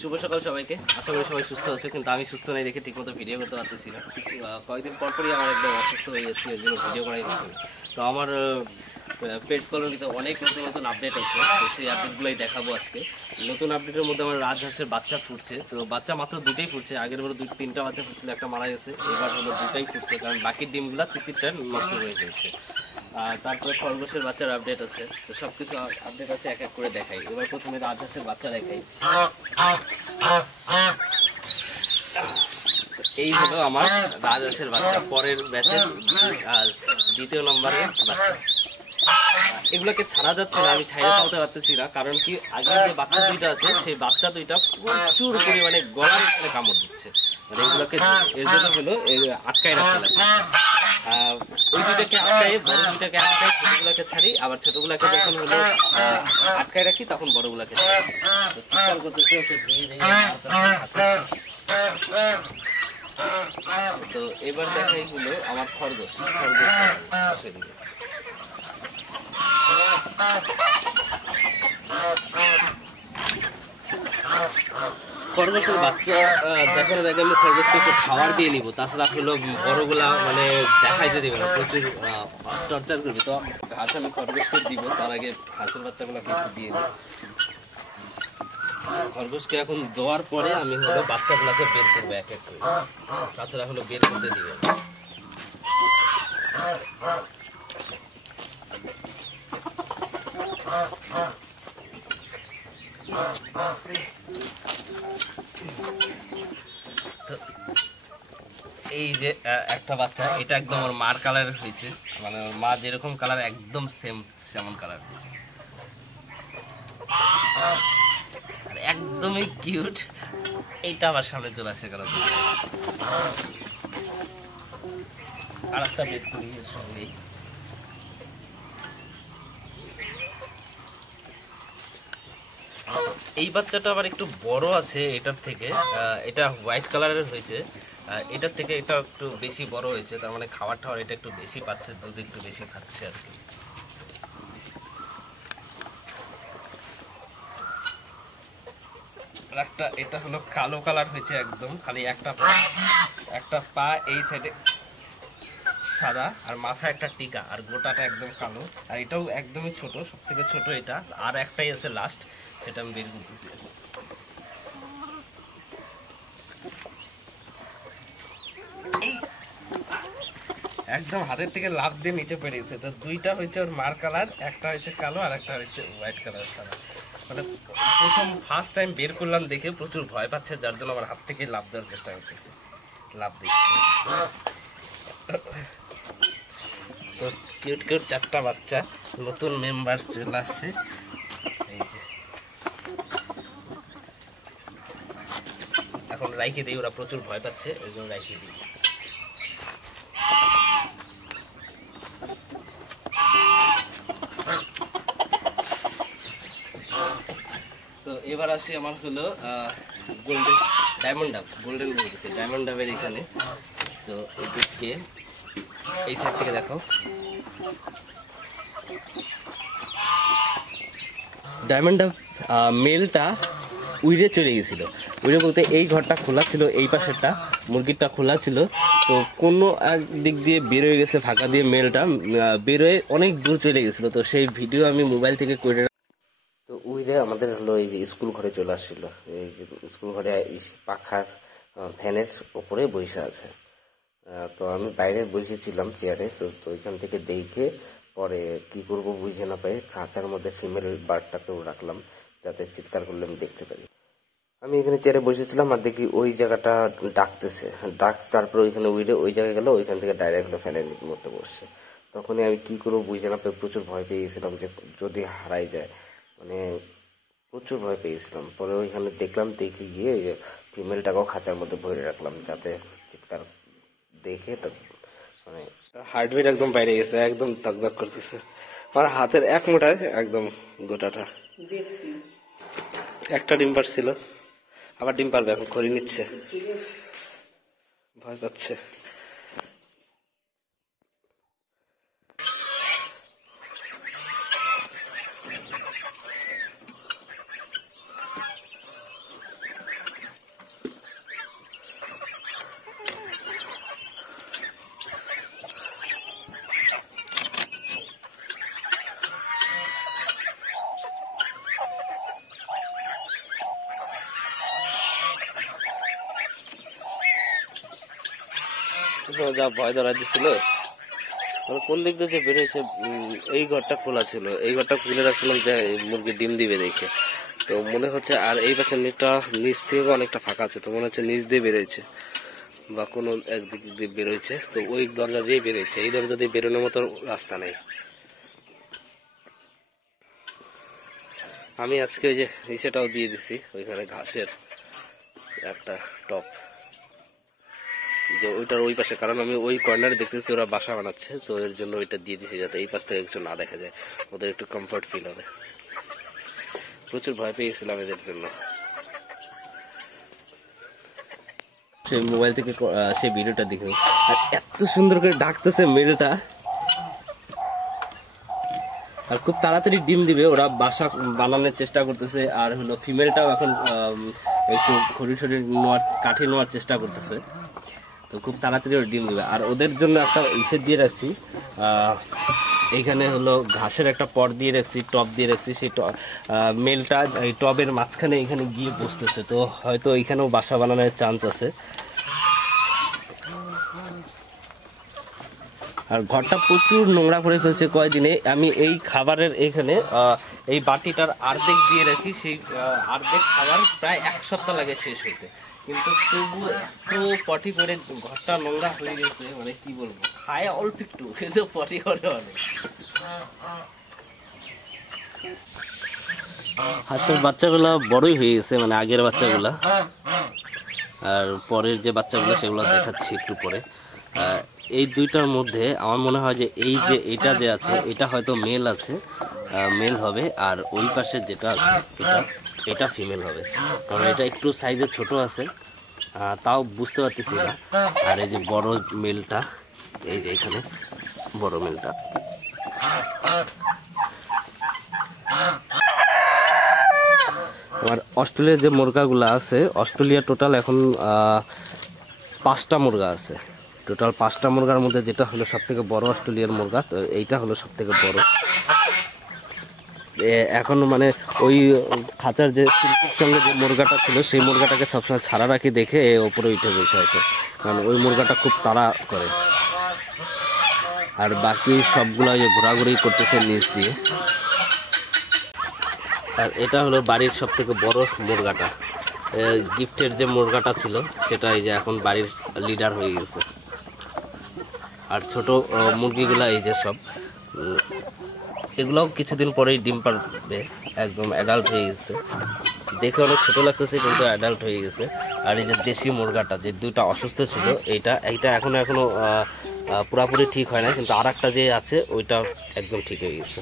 শুভ সকাল সবাইকে। আশা করি সবাই সুস্থ আছে, কিন্তু আমি সুস্থ নাই দেখে ঠিকমতো ভিডিও করতে পারতেছি না। কয়েকদিন পরপরই আমার একদম অসুস্থ হয়ে যাচ্ছে, এর জন্য ভিডিও করাই হচ্ছে না। তো আমার পেটস কলোনিতে অনেক নতুন নতুন আপডেট আছে, তো সেই আপডেটগুলোই দেখাবো আজকে। নতুন আপডেটের মধ্যে আমার রাজহাঁসের বাচ্চা ফুটছে। তো বাচ্চা মাত্র দুটোই ফুটছে, আগের বার তিনটা বাচ্চা ফুটছিল, একটা মারা গেছে। এবার হলো দুটাই ফুটছে, কারণ বাকি ডিমগুলো তিনটা নষ্ট হয়ে গেছে। আর তারপরে খরগোশের বাচ্চার আপডেট আছে। তো সব কিছু আপডেট আছে, এক এক করে দেখাই। এবার প্রথমে রাজহাঁসের বাচ্চা দেখাই। এই হলো আমার রাজহাঁসের বাচ্চা, পরের ব্যাচের আর দ্বিতীয় নম্বরের বাচ্চা। এগুলোকে ছাড়া যাচ্ছে না, আমি ছাইরে ফেলতে পারতেছি না, কারণ কি আগের যে বাচ্চা দুইটা আছে সেই বাচ্চা দুইটা প্রচুর পরিমাণে গলার এখানে কামড় দিচ্ছে। মানে এগুলোকে এর জন্য হলো আটকায় রাখতে লাগবে। ওই দুইটাকে আটকায়, বড় দুইটাকে আটকায়, ছোটগুলোকে ছাড়ি। আবার ছোটগুলোকে যখন হলো আটকায় রাখি তখন বড়গুলোকে ছাড়ি। তো চিৎকার করতেছে, ওকে তো এবার দেখাই হলো আমার খরগোশ। খরগোশের বাচ্চা দেখানোর আগে আমি খরগোশকে একটু খাবার দিয়ে নিব, তাছাড়া হলো বড়গুলা মানে দেখাইতে দেবে না, প্রচুর টর্চার করবে। তো ঘাস আমি খরগোশকে দিব, তার আগে হাঁসের বাচ্চাগুলোকে একটু দিয়ে নিই। খরগোশকে এখন দেওয়ার পরে আমি হলো বাচ্চাগুলোকে বের করবো এক এক করে, তাছাড়া হলো বের করতে দিবে। এই যে একটা বাচ্চা, এটা একদম ওর মার কালার হয়েছে, মানে ওর মা যেরকম কালার একদম সেম সেমন কালার হয়েছে, আর একদমই কিউট। এইটা আমার সামনে চলে আসে কেন? আর একটা বের করি এর সঙ্গেই। এই বাচ্চাটা আবার একটু বড় আছে এটার থেকে, এটা হোয়াইট কালারের হয়েছে, এটার থেকে এটা একটু বেশি বড় হয়েছে, তার মানে খাবার টাওয়ার এটা একটু বেশি পাচ্ছে, দুধ একটু বেশি খাচ্ছে আর কি। একটা এটা হলো কালো কালার হয়েছে একদম, খালি একটা পা এই সাইডে সাদা, আর মাথায় একটা টিকা, আর গোটাটা একদম কালো। আর এটাও একদমই ছোট, সব থেকে ছোট এটা। আর একটাই আছে লাস্ট, সেটা আমি বের করতেছি। একদম হাতের থেকে লাফ দিয়ে নিচে পড়ে গেছে। তো দুইটা হয়েছে ওর মার কালার, একটা হয়েছে কালো আর একটা হয়েছে হোয়াইট কালার সাদা। মানে প্রথম ফার্স্ট টাইম বের করলাম দেখে প্রচুর ভয় পাচ্ছে, যার জন্য আমার হাত থেকে লাফ দেওয়ার চেষ্টা করতেছে, লাফ দিচ্ছে। তো কিউট কিউট চারটা বাচ্চা, নতুন মেম্বার চলে আসছে। এই যে এখন রাইখে দিই, ওরা প্রচুর ভয় পাচ্ছে, ওই জন্য রাইখে দিই। তো এবার আসি আমার হলো গোল্ডেন ডায়মন্ড ডাব, গোল্ডেন বলতেছে ডায়মন্ড ডাবের এখানে। তো এদিকে এই সাইড থেকে দেখো, ডায়মন্ড ডাব মেলটা উইড়ে চলে গেছিল। উইড়ে বলতে এই ঘরটা খোলা ছিল, এই পাশেরটা মুরগিটা খোলা ছিল, তো কোনো এক দিক দিয়ে বের হয়ে গেছে ফাঁকা দিয়ে, মেলটা বেরোয় অনেক দূর চলে গেছিলো। তো সেই ভিডিও আমি মোবাইল থেকে করে, তো উইরে আমাদের হলো এই যে স্কুল ঘরে চলে আসছিল। এই স্কুল ঘরে পাখার ফ্যানের ওপরে বসে আছে। তো আমি বাইরে বসেছিলাম চেয়ারে, তো ওইখান থেকে দেখে পরে কি করব বুঝে না পাই খাঁচার মধ্যে ফিমেল বার্ডটাকেও রাখলাম, যাতে চিৎকার করলে আমি দেখতে পারি। আমি এখানে চেয়ারে বসেছিলাম আর দেখি ওই জায়গাটা ডাকতেছে, তারপরে ওইখানে উইরে ওই জায়গায় গেল, ওইখান থেকে ডাইরেক্ট হলো ফ্যানের মধ্যে বসছে। তখনই আমি কি করবো বুঝে না পাই প্রচুর ভয় পেয়ে গেছিলাম যে যদি হারাই যায়, মানে প্রচুর ভয় পেয়েছিলাম। পরে ওইখানে দেখলাম, দেখে গিয়ে ফিমেলটাকেও খাঁচার মধ্যে ভরে রাখলাম, যাতে চিৎকার দেখে তো মানে হার্টবিট একদম বাইরে গেছে, একদম ধকধক করতেছে। আমার হাতের এক মুঠায় একদম গোটাটা। একটা ডিম পারছিল, আবার ডিম পারবে, এখন করে নিচ্ছে, ভয় পাচ্ছে। সময় যা ভয় ধরা দিছিল, কোন দিক দিয়ে যে বেরোয়েছে, এই ঘরটা খোলা ছিল, এই ঘরটা খুলে রাখছিলাম যে মুরগি ডিম দিবে দেখে। তো মনে হচ্ছে আর এই পাশে নিচ থেকে অনেকটা ফাঁকা আছে, তো মনে হচ্ছে নিচ দিয়ে বেরোয়েছে বা কোনো একদিক দিয়ে বেরোয়েছে। তো ওই দরজা দিয়ে বেরোয়েছে, এই দরজা দিয়ে বেরোনোর মতো রাস্তা নেই। আমি আজকে ওই যে সেটাও দিয়ে দিছি, ওইখানে ঘাসের একটা টপ, যে ওইটার ওই পাশে, কারণ আমি ওই কর্নারে দেখতেছি ওরা বাসা বানাচ্ছে, তো এর জন্য ওইটা দিয়ে দিছি যাতে এই পাশ থেকে কিছু না দেখা যায়, ওদের একটু কমফর্ট ফিল হবে। প্রচুর ভয় পেয়েছিলাম এদের জন্য। সেই মোবাইল থেকে সেই ভিডিওটা দেখে আর এত সুন্দর করে ডাকতেছে মেলটা, আর খুব তাড়াতাড়ি ডিম দিবে, ওরা বাসা বানানোর চেষ্টা করতেছে। আর হলো ফিমেলটাও এখন একটু খড়ি কাঠি নেওয়ার চেষ্টা করতেছে, তো খুব তাড়াতাড়ি ওরা ডিম দিবে। আর ওদের জন্য একটা ইসে দিয়ে রাখছি, এইখানে হলো ঘাসের একটা পট দিয়ে রাখছি, টপ দিয়ে রাখছি। সেই মেলটা এই টবের মাঝখানে এখানে গিয়ে বসতেছে, তো হয়তো এইখানেও বাসা বানানোর চান্স আছে। আর ঘরটা প্রচুর নোংরা করে ফেলছে কয়দিনে। আমি এই খাবারের এখানে এই বাটিটার অর্ধেক দিয়ে রাখি, সেই অর্ধেক খাবার প্রায় 1 সপ্তাহ লাগে শেষ হইতে, কিন্তু তবু এত পটি করে ঘরটা নোংরা হয়ে গেছে, মানে কি বলবো, খায় অল্প একটু কিন্তু পটি করে অনেক। হাঁসের বাচ্চাগুলা বড়ই হয়ে গেছে, মানে আগের বাচ্চাগুলা, আর পরের যে বাচ্চাগুলো সেগুলো দেখাচ্ছি একটু পরে। এই দুইটার মধ্যে আমার মনে হয় যে এই যে এটা যে আছে এটা হয়তো মেল আছে, মেল হবে, আর ওই পাশে যেটা আছে এটা ফিমেল হবে, কারণ এটা একটু সাইজে ছোট আছে, তাও বুঝতে পারতেছি না। আর এই যে বড় মেলটা, এই যে এখানে বড় মেলটা। আর অস্ট্রেলিয়ার যে মুরগাগুলো আছে, অস্ট্রেলিয়া টোটাল এখন 5টা মুরগা আছে, টোটাল 5টা মুরগার মধ্যে যেটা হলো সব থেকে বড় অস্ট্রেলিয়ার মুরগা, তো এইটা হলো সব থেকে বড়। এখন মানে ওই খাঁচার যে সিল্কের সঙ্গে যে মুরগাটা ছিল সেই মুরগাটাকে সবসময় ছাড়া রাখি দেখে ওপরে উঠে বসে আছে, কারণ ওই মুরগাটা খুব তাড়া করে। আর বাকি সবগুলো যে ঘোরাঘুরি করতেছে নিচ দিয়ে। আর এটা হলো বাড়ির সব থেকে বড় মুরগাটা, গিফটের যে মুরগাটা ছিল সেটা এই যে এখন বাড়ির লিডার হয়ে গেছে। আর ছোট মুরগিগুলা এই যে সব, এগুলোও কিছুদিন পরেই ডিম পারবে, একদম অ্যাডাল্ট হয়ে গেছে, দেখে অনেক ছোট লাগতেছে কিন্তু অ্যাডাল্ট হয়ে গেছে। আর এই যে দেশি মুরগাটা যে দুইটা অসুস্থ ছিল, এইটা এখনো পুরাপুরি ঠিক হয় না, কিন্তু আর একটা যে আছে ওইটা একদম ঠিক হয়ে গেছে।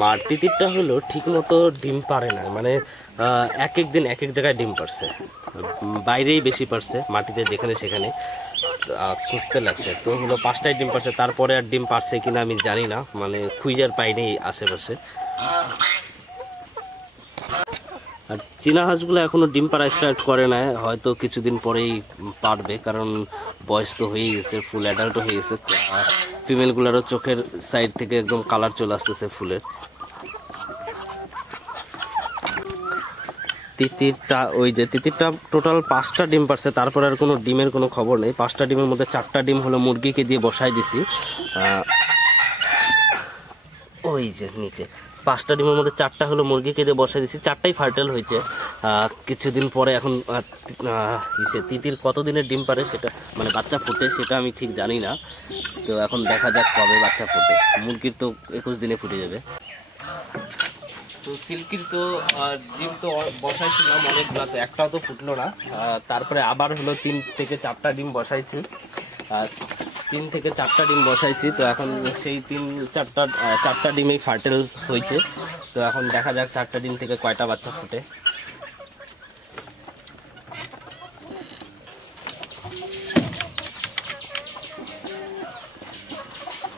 মার তিতিরটা হলো ঠিক মতো ডিম পারে না, মানে এক এক দিন এক এক জায়গায় ডিম পারছে, বাইরেই বেশি পারছে, মাটিতে যেখানে সেখানে খুঁজতে লাগছে। তো হলো 5টায় ডিম পারছে, তারপরে আর ডিম পারছে কিনা আমি জানি না, মানে খুঁজার পাইনি আশেপাশে। আর চীনা হাঁসগুলো এখনো ডিম পাড়া স্টার্ট করে না, হয়তো কিছুদিন পরেই পারবে, কারণ বয়স তো হয়ে গেছে, ফুল অ্যাডাল্টও হয়ে গেছে। ফিমেলগুলোরও চোখের সাইড থেকে একদম কালার চলে আসতেছে ফুলের। তিতিরটা টোটাল 5টা ডিম পারছে, তারপর আর কোনো ডিমের কোনো খবর নেই। 5টা ডিমের মধ্যে 4টা ডিম হলো মুরগিকে দিয়ে বসাই দিছি, ওই যে নিচে 5টা ডিমের মধ্যে 4টা হলো মুরগিকে দিয়ে বসাই দিছি, 4টাই ফার্টাইল হয়েছে। কিছুদিন পরে এখন তিতির কতদিনের ডিম পারে সেটা, মানে বাচ্চা ফোটে সেটা আমি ঠিক জানি না, তো এখন দেখা যাক কবে বাচ্চা ফোটে। মুরগির তো 21 দিনে ফুটে যাবে। তো সিল্কির তো ডিম তো বসাইছিলাম অনেকগুলো, তো একটাও তো ফুটলো না, তারপরে আবার হলো 3 থেকে 4টা ডিম বসাইছি, 3 থেকে 4টা ডিম বসাইছি। তো এখন সেই 4টা ডিমেই ফার্টেল হয়েছে, তো এখন দেখা যাক 4টা ডিম থেকে কয়টা বাচ্চা ফুটে।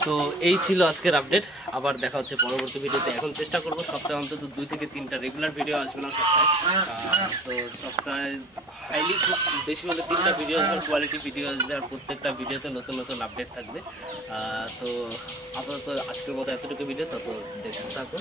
তো এই ছিল আজকের আপডেট, আবার দেখা হচ্ছে পরবর্তী ভিডিওতে। এখন চেষ্টা করবো সপ্তাহে অন্তত 2 থেকে 3টা রেগুলার ভিডিও আসবে না সপ্তাহে, তো সপ্তাহে হাইলি খুব বেশি হলে 3টা ভিডিও আসবে, কোয়ালিটি ভিডিও আসবে, আর প্রত্যেকটা ভিডিওতে নতুন নতুন আপডেট থাকবে। তো আপাতত আজকের মতো এতটুকু ভিডিও, তত দেখতে থাকো।